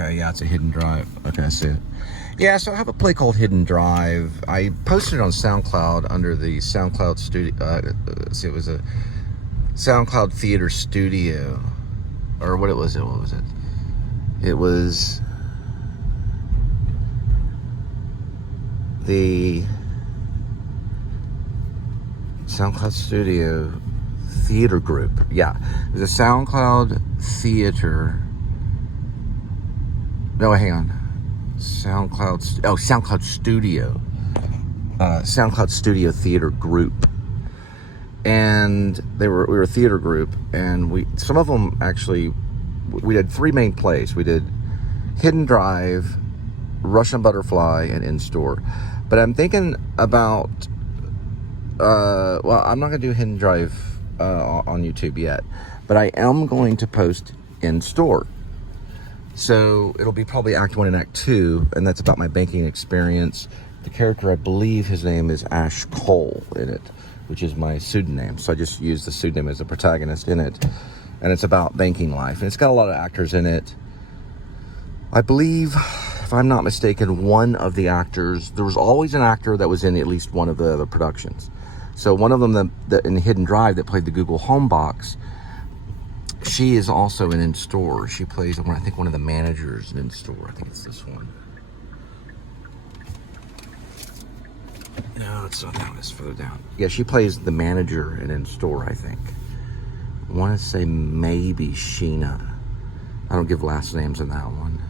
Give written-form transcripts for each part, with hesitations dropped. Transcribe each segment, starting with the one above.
Okay, yeah, it's a Hidden Drive. Okay, I see it. Yeah, so I have a play called Hidden Drive. I posted it on SoundCloud under the SoundCloud studio. See, it was a SoundCloud Theater Studio, or what was it? What was it? It was the SoundCloud Studio Theater Group. Yeah, it was a SoundCloud Theater. No, hang on. SoundCloud Studio. SoundCloud Studio Theater Group. And we were a theater group, and some of them actually, we did 3 main plays. We did Hidden Drive, Russian Butterfly, and In Store. But I'm thinking about, well, I'm not going to do Hidden Drive on YouTube yet, but I am going to post In Store. So it'll be probably Act 1 and Act 2, and that's about my banking experience. The character, I believe his name is Ash Cole in it, which is my pseudonym. So I just used the pseudonym as a protagonist in it. And it's about banking life. And it's got a lot of actors in it. I believe, if I'm not mistaken, one of the actors, there was always an actor that was in at least one of the other productions. So one of them that in Hidden Drive that played the Google Home box, she is also in Store. She plays, I think, one of the managers in Store. I think it's this one. No, it's not that one. It's further down. Yeah, she plays the manager in Store, I think. I want to say maybe Sheena. I don't give last names in that one.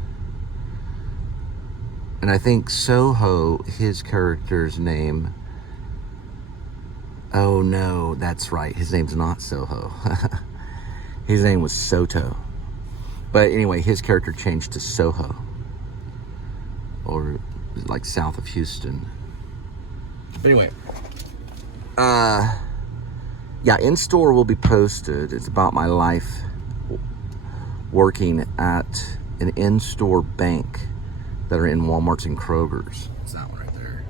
And I think Soho, his character's name... Oh, no, that's right. His name's not Soho. His name was Soto. But anyway, his character changed to Soho. Or like south of Houston. But anyway. Yeah, In Store will be posted. It's about my life working at an in-store bank that are in Walmart's and Kroger's. It's that one right there.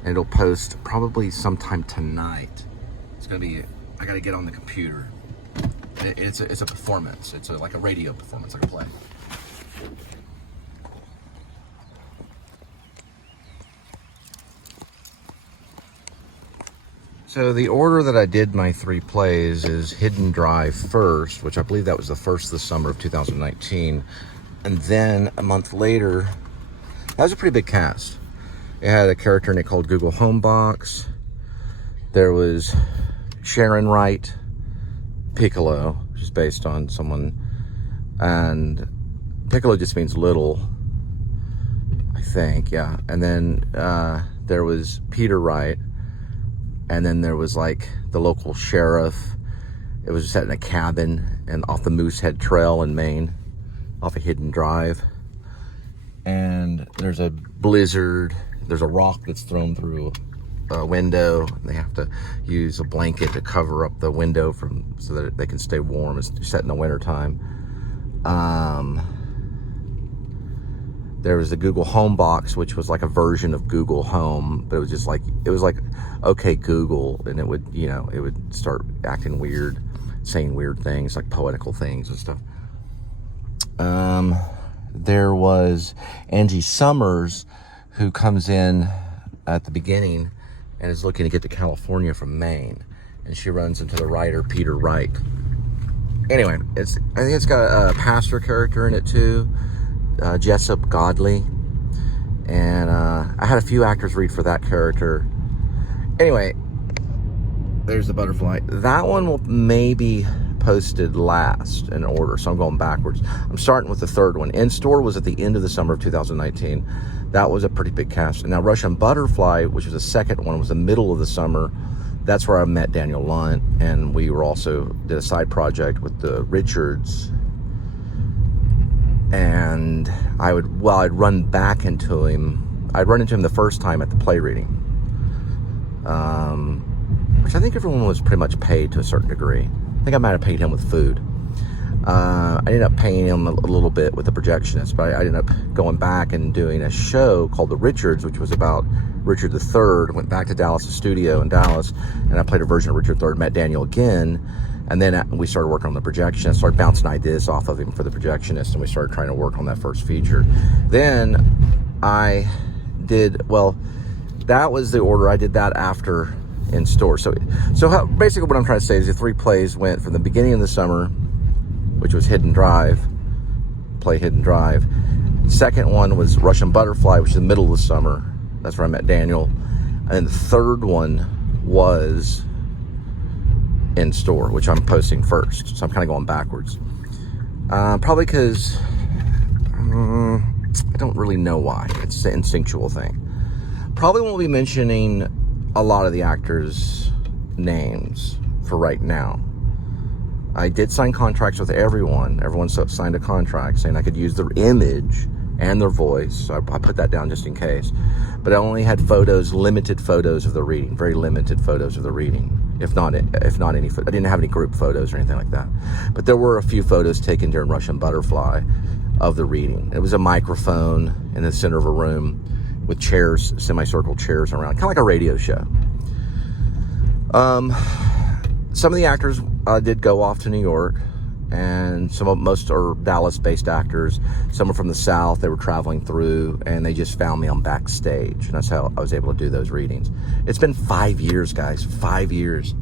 And it'll post probably sometime tonight. It's gonna be, I gotta get on the computer. It's a performance. It's like a radio performance, like a play. So the order that I did my 3 plays is Hidden Drive first, which I believe that was the first this summer of 2019. And then a month later, that was a pretty big cast. It had a character in it called Google Homebox. There was Sharon Wright, Piccolo, which is based on someone, and Piccolo just means little, I think, yeah. And then there was Peter Wright, and then there was like the local sheriff. It was set in a cabin and off the Moosehead Trail in Maine, off a Hidden Drive. And there's a blizzard, there's a rock that's thrown through a window. They have to use a blanket to cover up the window so that they can stay warm. It's set in the winter time. There was the Google Home box, which was like a version of Google Home, but it was just like, it was like, okay, Google, and it would, you know, it would start acting weird, saying weird things, like poetical things and stuff. There was Angie Summers, who comes in at the beginning and is looking to get to California from Maine, and she runs into the writer Peter Wright. Anyway, I think it's got a pastor character in it too, Jessup Godley, and I had a few actors read for that character. Anyway, there's the butterfly. That one will maybe posted last in order, so I'm going backwards. I'm starting with the 3rd one. In Store was at the end of the summer of 2019. That was a pretty big cast. And now Russian Butterfly, which was the 2nd one, was the middle of the summer. That's where I met Daniel Lunt, and we were also did a side project with the Richards. And I'd run back into him. I'd run into him the first time at the play reading, which I think everyone was pretty much paid to a certain degree. I think I might have paid him with food. I ended up paying him a little bit with the projectionist, but I ended up going back and doing a show called The Richards, which was about Richard III. Went back to Dallas' studio in Dallas, and I played a version of Richard III. Met Daniel again, And then we started working on the projectionist, started bouncing ideas off of him for the projectionist, and we started trying to work on that first feature. Then I did, well, that was the order. I did that after in store. So basically what I'm trying to say is the 3 plays went from the beginning of the summer, which was Hidden Drive, play Hidden Drive. Second one was Russian Butterfly, which is the middle of the summer. That's where I met Daniel. And then the third one was in store, which I'm posting first. So I'm kind of going backwards. Probably because I don't really know why. It's an instinctual thing. Probably won't be mentioning a lot of the actors' names for right now. I did sign contracts with everyone. Everyone signed a contract saying I could use their image and their voice. So I put that down just in case. But I only had photos, limited photos of the reading, very limited photos of the reading. If not any, I didn't have any group photos or anything like that. But there were a few photos taken during Russian Butterfly of the reading. It was a microphone in the center of a room with chairs, semicircle chairs around, kind of like a radio show. Some of the actors did go off to New York, and most are Dallas-based actors. Some are from the South. They were traveling through, and they just found me on backstage, and that's how I was able to do those readings. It's been 5 years, guys, 5 years.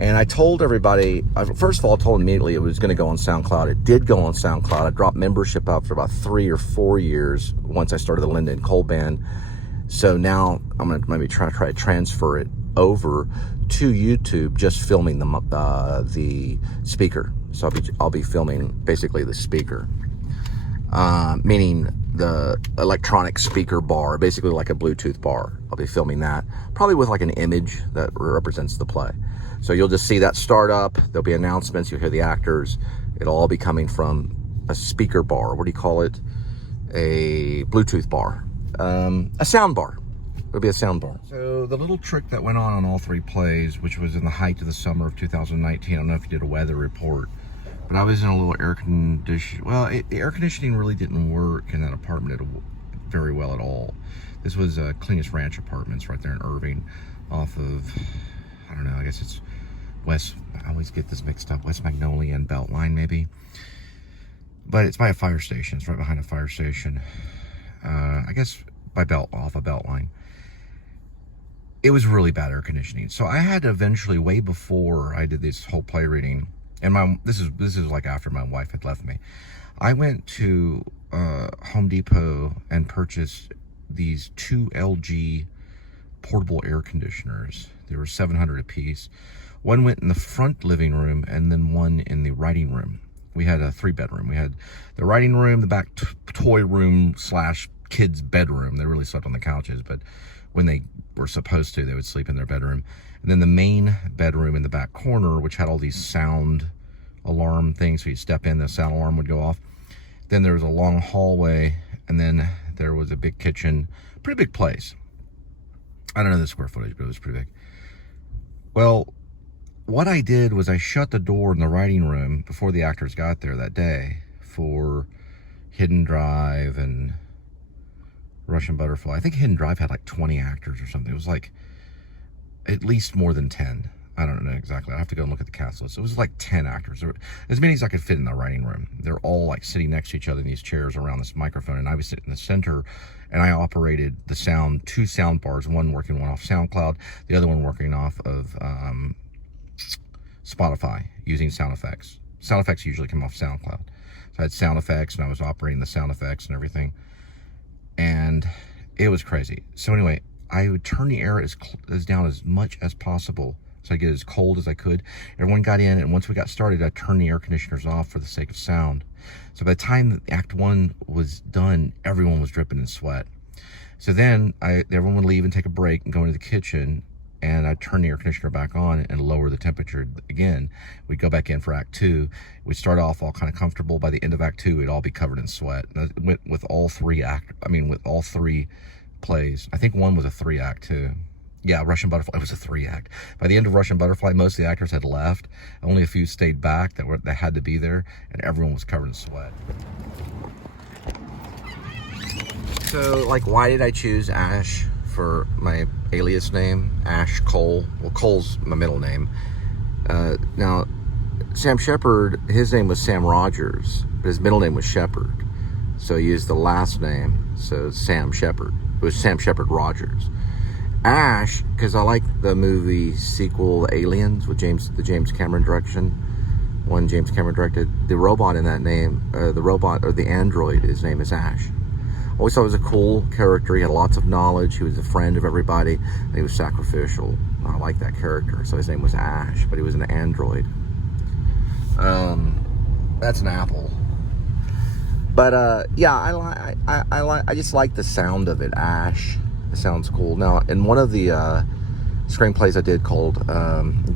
And I told everybody, first of all, I told them immediately it was going to go on SoundCloud. It did go on SoundCloud. I dropped membership out for about 3 or 4 years once I started the Linda and Cole Band. So now I'm going to maybe try to transfer it over to YouTube, just filming the speaker. So I'll be filming basically the speaker, meaning the electronic speaker bar, basically like a Bluetooth bar. I'll be filming that, probably with like an image that represents the play. So you'll just see that start up. There'll be announcements. You'll hear the actors. It'll all be coming from a speaker bar. What do you call it? A Bluetooth bar, a sound bar. It'll be a sound bar. So the little trick that went on all 3 plays, which was in the height of the summer of 2019. I don't know if you did a weather report, but I was in a little air conditioning. Well, the air conditioning really didn't work in that apartment very well at all. This was Cleanest Ranch Apartments right there in Irving, off of, I don't know, I guess it's West, I always get this mixed up, West Magnolia and Beltline maybe. But it's by a fire station. It's right behind a fire station. I guess off a Beltline. It was really bad air conditioning. So I had to eventually, way before I did this whole play reading, and this is like after my wife had left me, I went to Home Depot and purchased these 2 LG portable air conditioners. They were $700 a piece. One went in the front living room and then one in the writing room. We had a 3-bedroom. We had the writing room, the back toy room / kids' bedroom. They really slept on the couches, but when they were supposed to, they would sleep in their bedroom. And then the main bedroom in the back corner, which had all these sound alarm things. So you step in, the sound alarm would go off. Then there was a long hallway, and then there was a big kitchen. Pretty big place. I don't know the square footage, but it was pretty big. Well, what I did was I shut the door in the writing room before the actors got there that day for Hidden Drive and Russian Butterfly. I think Hidden Drive had like 20 actors or something. It was like at least more than 10. I don't know exactly. I have to go and look at the cast list. It was like 10 actors. There were as many as I could fit in the writing room. They're all like sitting next to each other in these chairs around this microphone, and I was sitting in the center, and I operated the sound, 2 sound bars, one working off SoundCloud, the other one working off of Spotify using sound effects. Sound effects usually come off SoundCloud. So I had sound effects, and I was operating the sound effects and everything. And it was crazy. So anyway, I would turn the air as down as much as possible so I get as cold as I could. Everyone got in, and once we got started, I turned the air conditioners off for the sake of sound. So by the time that Act 1 was done, everyone was dripping in sweat. So then everyone would leave and take a break and go into the kitchen, and I'd turn the air conditioner back on and lower the temperature again. We'd go back in for Act 2. We'd start off all kind of comfortable. By the end of Act 2, we'd all be covered in sweat. And that went with all 3 plays. I think one was a 3-act too. Yeah, Russian Butterfly was a 3-act. By the end of Russian Butterfly, most of the actors had left. Only a few stayed back that had to be there, and everyone was covered in sweat. So, like, why did I choose Ash for my alias name? Ash Cole. Well, Cole's my middle name. Now, Sam Shepard, his name was Sam Rogers, but his middle name was Shepard. So he used the last name, so Sam Shepard. It was Sam Shepard Rogers. Ash, because I like the movie sequel Aliens with the James Cameron direction. One James Cameron directed. The robot in that name, the robot or the android, his name is Ash. Always thought he was a cool character. He had lots of knowledge. He was a friend of everybody. And he was sacrificial. I like that character. So his name was Ash, but he was an android. That's an apple. But yeah, I just like the sound of it, Ash. It sounds cool. Now, in one of the screenplays I did called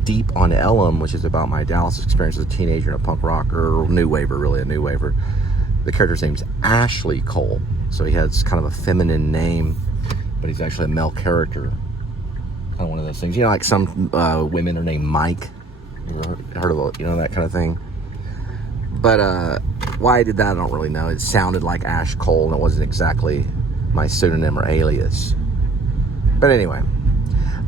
Deep on Ellum, which is about my Dallas experience as a teenager and a punk rocker, or new waver, really a new waver. The character's name's Ashley Cole, so he has kind of a feminine name, but he's actually a male character. Kind of one of those things, you know, like some women are named Mike. You ever heard of it, you know, that kind of thing. But why I did that, I don't really know. It sounded like Ash Cole, and it wasn't exactly my pseudonym or alias. But anyway,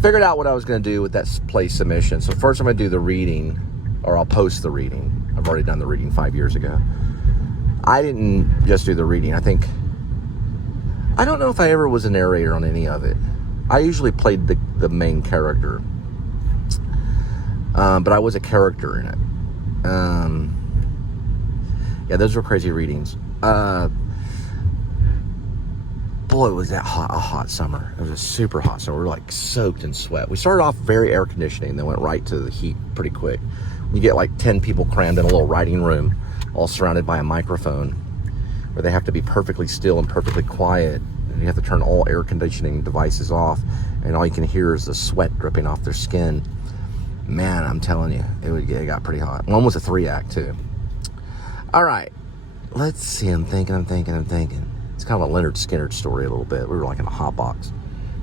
figured out what I was going to do with that play submission. So first I'm going to do the reading, or I'll post the reading. I've already done the reading 5 years ago. I didn't just do the reading. I don't know if I ever was a narrator on any of it. I usually played the main character. But I was a character in it. Yeah, those were crazy readings. Boy, was that a hot summer. It was a super hot summer. We were like soaked in sweat. We started off very air conditioning, then went right to the heat pretty quick. You get like 10 people crammed in a little writing room, all surrounded by a microphone, where they have to be perfectly still and perfectly quiet. And you have to turn all air conditioning devices off, and all you can hear is the sweat dripping off their skin. Man, I'm telling you, it got pretty hot. One was a 3-act too. All right, let's see. I'm thinking. It's kind of a Leonard Skinner story a little bit. We were like in a hot box.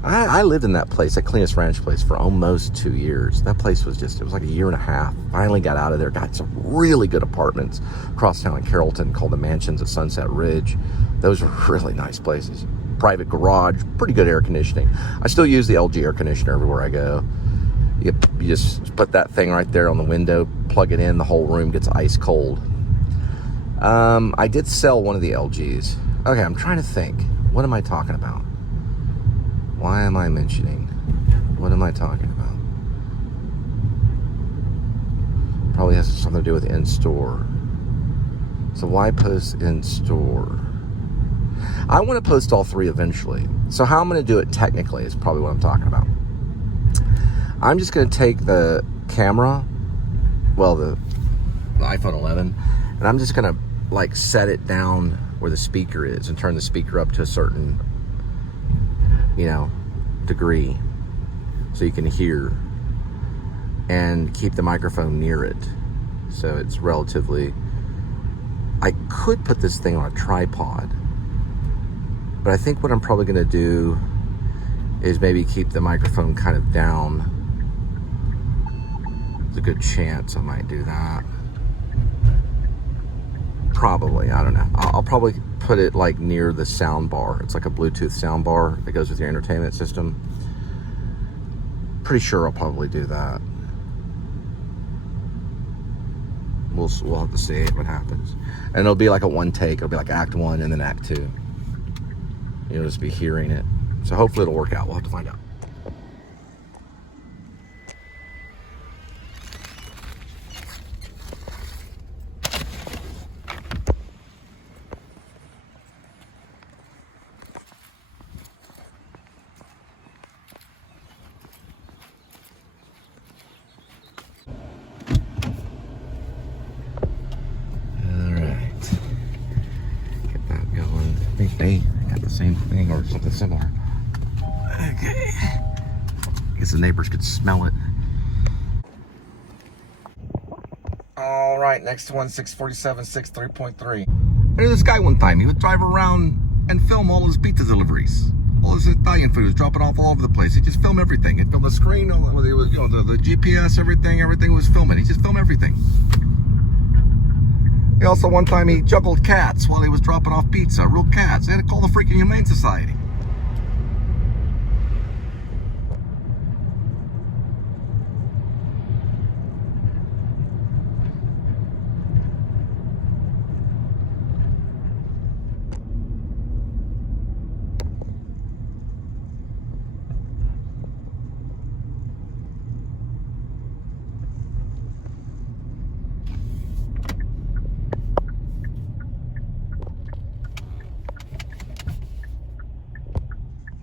I lived in that place, that Cleanest Ranch place, for almost 2 years. That place was it was like a year and a half. Finally got out of there, got some really good apartments across town in Carrollton called the Mansions at Sunset Ridge. Those were really nice places. Private garage, pretty good air conditioning. I still use the LG air conditioner everywhere I go. You just put that thing right there on the window, plug it in, the whole room gets ice cold. I did sell one of the LGs. Okay, I'm trying to think. What am I talking about? Why am I mentioning? What am I talking about? Probably has something to do with in-store. So why post in-store? I want to post all three eventually. So how I'm going to do it technically is probably what I'm talking about. I'm just going to take the camera, well, the iPhone 11, and I'm just going to like set it down where the speaker is and turn the speaker up to a certain, degree so you can hear, and keep the microphone near it. So it's relatively, I could put this thing on a tripod, but I think what I'm probably going to do is maybe keep the microphone kind of down. There's a good chance I might do that. Probably, I don't know. I'll probably put it like near the sound bar. It's like a Bluetooth sound bar that goes with your entertainment system. Pretty sure I'll probably do that. We'll have to see what happens. And it'll be like a one take. It'll be like act 1 and then act 2. You'll just be hearing it. So hopefully it'll work out. We'll have to find out. They got the same thing or something similar. Okay. I guess the neighbors could smell it. All right, next one, 647, 6.3. I knew this guy one time. He would drive around and film all his pizza deliveries. All his Italian food was dropping off all over the place. He'd just film everything. He'd film the screen, the GPS, everything was filming. He just filmed everything. He also, one time, he juggled cats while he was dropping off pizza. Real cats. They had to call the freaking Humane Society.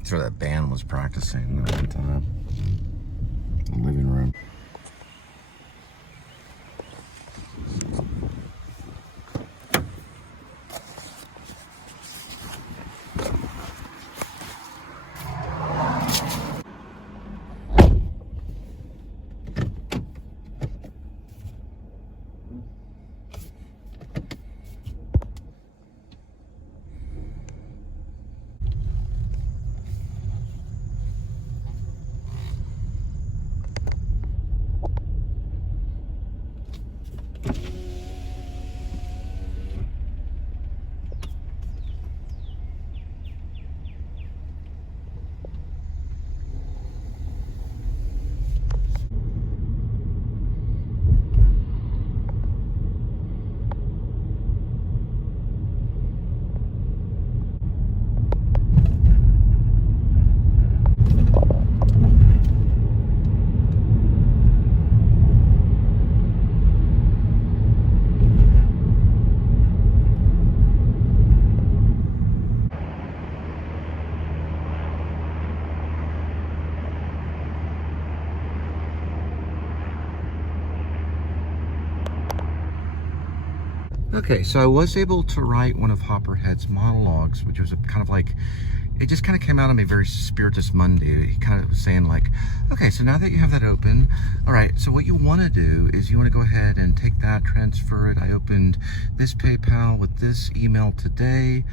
That's where that band was practicing at the time. The living room. Okay, so I was able to write one of Hopper Head's monologues, which was a kind of like, it just kind of came out of me very Spiritus Monday. He kind of was saying like, okay, so now that you have that open, all right, so what you want to do is you want to go ahead and take that, transfer it. I opened this PayPal with this email today,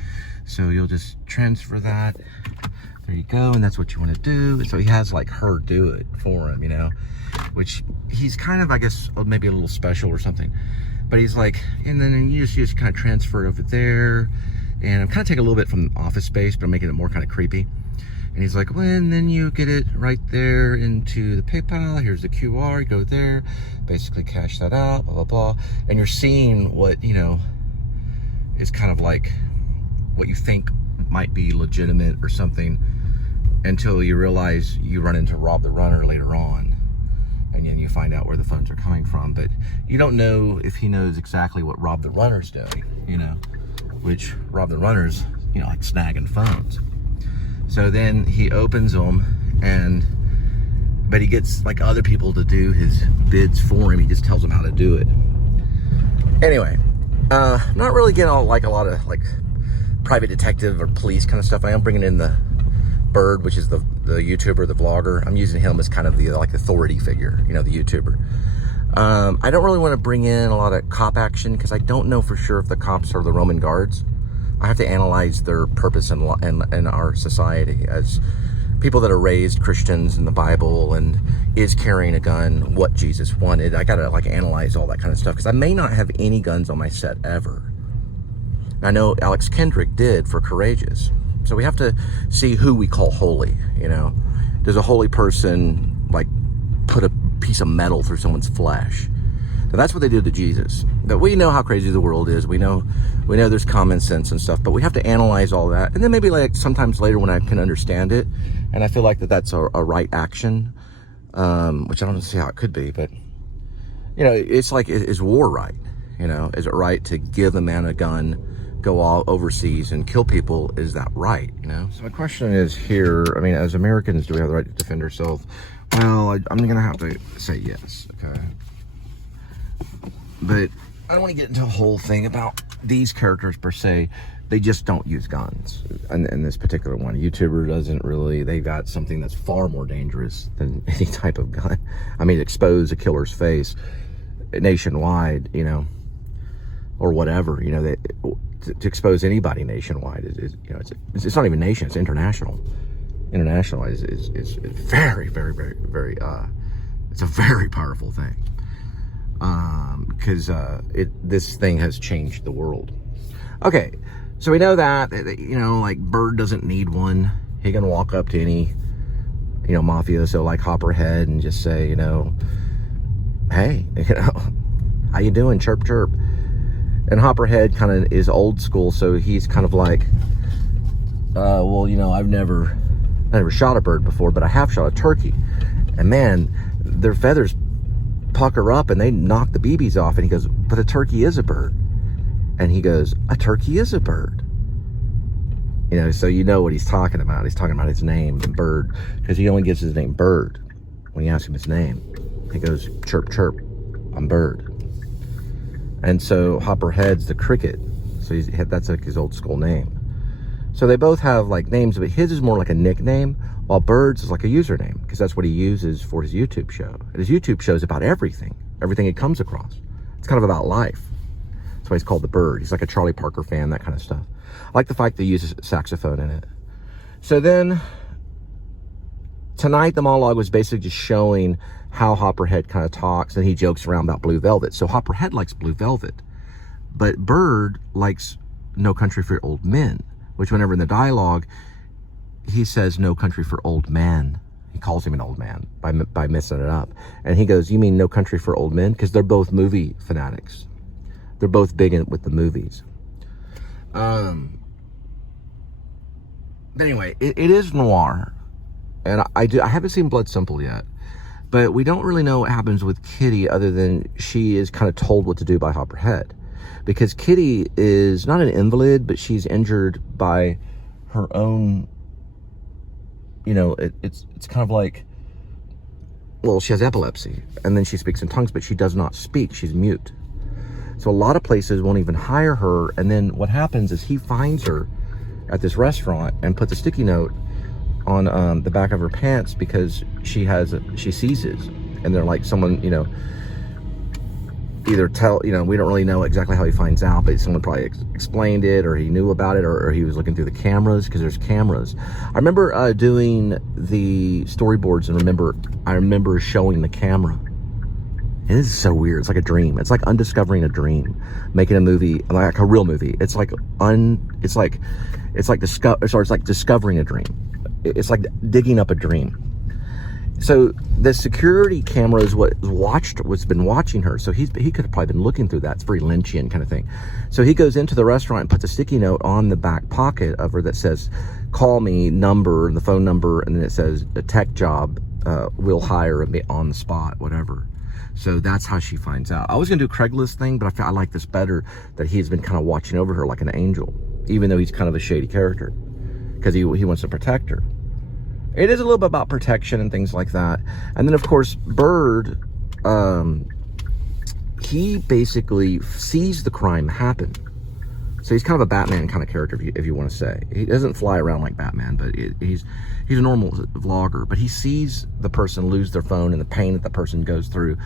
so you'll just transfer that. There you go, and that's what you want to do. And so he has like her do it for him, you know, which he's kind of, I guess, maybe a little special or something. But he's like, and then you just kind of transfer it over there. And I'm kind of taking a little bit from Office Space, but I'm making it more kind of creepy. And he's like, well, and then you get it right there into the PayPal. Here's the QR, you go there, basically cash that out, blah, blah, blah. And you're seeing what, you know, is kind of like what you think might be legitimate or something until you realize you run into Rob the Runner later on. And then you find out where the funds are coming from. But you don't know if he knows exactly what Rob the Runner's doing, you know, which Rob the Runner's, you know, like snagging phones. So then he opens them, but he gets like other people to do his bids for him. He just tells them how to do it. Anyway, not really getting all like a lot of like private detective or police kind of stuff. I am bringing in the Bird, which is the YouTuber, the vlogger. I'm using him as kind of the like authority figure, you know, the YouTuber. I don't really want to bring in a lot of cop action because I don't know for sure if the cops are the Roman guards. I have to analyze their purpose in our society as people that are raised Christians in the Bible and is carrying a gun what Jesus wanted. I gotta like analyze all that kind of stuff because I may not have any guns on my set ever. I know Alex Kendrick did for Courageous. So we have to see who we call holy, you know. Does a holy person like put a piece of metal through someone's flesh? Now that's what they did to Jesus. But we know how crazy the world is. We know there's common sense and stuff, but we have to analyze all that. And then maybe like sometimes later when I can understand it, and I feel like that's a right action, which I don't see how it could be, but you know, it's like, is war right? You know, is it right to give a man a gun, go all overseas and kill people? Is that right? You know, so my question is here, I mean, as Americans, do we have the right to defend ourselves? Well, I'm gonna have to say yes, okay? But I don't want to get into a whole thing about these characters per se. They just don't use guns. And this particular one, YouTuber doesn't really, they got something that's far more dangerous than any type of gun. I mean, expose a killer's face nationwide, you know, or whatever, you know, to expose anybody nationwide is you know, it's not even nation, it's international. International is very, very, very, very, it's a very powerful thing. Because this thing has changed the world. Okay, so we know that, you know, like Bird doesn't need one. He can walk up to any, you know, mafioso like Hopper Head and just say, you know, hey, you know, how you doing? Chirp, chirp. And Hopper Head kind of is old school, so he's kind of like, well, you know, I never shot a bird before, but I have shot a turkey. And man, their feathers pucker up and they knock the BBs off. And he goes, but a turkey is a bird. And he goes, a turkey is a bird. You know, so you know what he's talking about. He's talking about his name, Bird, because he only gives his name Bird when you ask him his name. He goes, chirp, chirp, I'm Bird. And so Hopper Head's the cricket. So that's like his old school name. So they both have like names, but his is more like a nickname, while Bird's is like a username, because that's what he uses for his YouTube show. And his YouTube show is about everything he comes across. It's kind of about life. That's why he's called the Bird. He's like a Charlie Parker fan, that kind of stuff. I like the fact that he uses saxophone in it. So then, tonight the monologue was basically just showing how Hopper Head kind of talks, and he jokes around about Blue Velvet. So Hopper Head likes Blue Velvet, but Bird likes No Country for Old Men, which whenever in the dialogue, he says No Country for Old Man. He calls him an old man by messing it up. And he goes, you mean No Country for Old Men? Because they're both movie fanatics. They're both big with the movies. But anyway, it is noir. And I haven't seen Blood Simple yet. But we don't really know what happens with Kitty other than she is kind of told what to do by Hopper Head. Because Kitty is not an invalid, but she's injured by her own, you know, it's kind of like, well, she has epilepsy, and then she speaks in tongues, but she does not speak. She's mute. So a lot of places won't even hire her, and then what happens is he finds her at this restaurant and puts a sticky note on the back of her pants because she seizes, and they're like someone, you know, either you know, we don't really know exactly how he finds out, but someone probably explained it, or he knew about it, or he was looking through the cameras, because there's cameras. I remember doing the storyboards, and I remember showing the camera. And this is so weird. It's like a dream. It's like undiscovering a dream, making a movie, like a real movie. It's like discovering a dream. It's like digging up a dream. So the security camera is what's been watching her. So he could have probably been looking through that. It's very Lynchian kind of thing. So he goes into the restaurant and puts a sticky note on the back pocket of her that says, call me, number, and the phone number, and then it says a tech job, we'll hire and be on the spot, whatever. So that's how she finds out. I was gonna do a Craigslist thing, but I like this better, that he's been kind of watching over her like an angel, even though he's kind of a shady character, because he wants to protect her. It is a little bit about protection and things like that. And then, of course, Bird, he basically sees the crime happen. So he's kind of a Batman kind of character, if you want to say. He doesn't fly around like Batman, but he's a normal vlogger. But he sees the person lose their phone and the pain that the person goes through.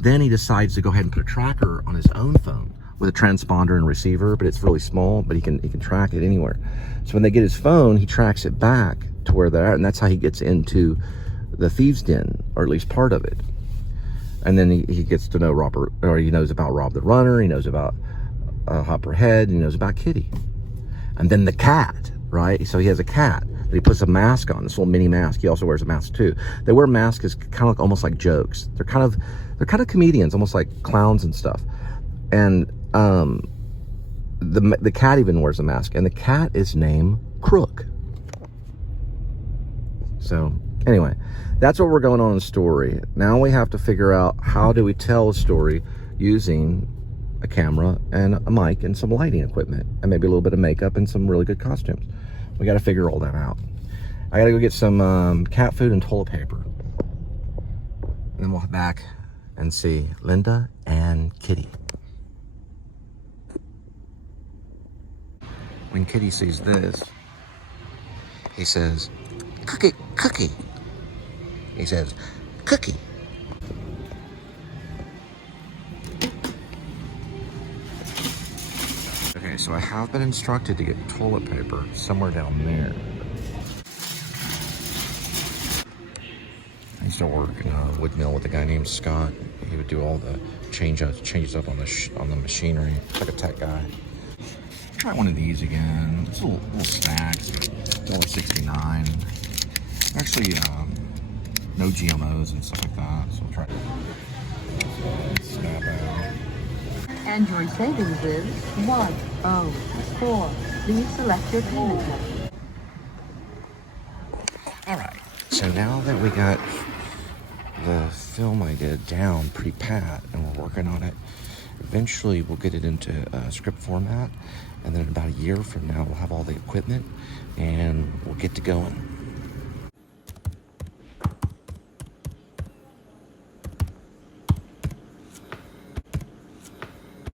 Then he decides to go ahead and put a tracker on his own phone with a transponder and receiver, but it's really small, but he can track it anywhere. So when they get his phone, he tracks it back to where they're at, and that's how he gets into the thieves' den, or at least part of it. And then he gets to know Robert, or he knows about Rob the Runner, he knows about Hopper Head, and he knows about Kitty. And then the cat, right? So he has a cat that he puts a mask on, this little mini mask. He also wears a mask too. They wear masks as kind of almost like jokes. They're kind of comedians, almost like clowns and stuff. And the cat even wears a mask, and the cat is named Crook. So anyway, that's what we're going on in the story. Now we have to figure out, how do we tell a story using a camera and a mic and some lighting equipment, and maybe a little bit of makeup and some really good costumes. We got to figure all that out. I got to go get some cat food and toilet paper, and then we'll head back and see Linda and Kitty. When Kitty sees this, he says, "Cookie, cookie." He says, "Cookie." Okay, so I have been instructed to get toilet paper somewhere down there. I used to work in a wood mill with a guy named Scott. He would do all the changes up on the machinery. It's like a tech guy. Try one of these again. It's a little snacks. $4.69. Actually, no GMOs and stuff like that. So we'll try. Snap out. And your savings is 104. Please select your payment method. All right. So now that we got the film I did down pre-pat, and we're working on it, Eventually, we'll get it into script format, and then about a year from now, we'll have all the equipment, and we'll get to going.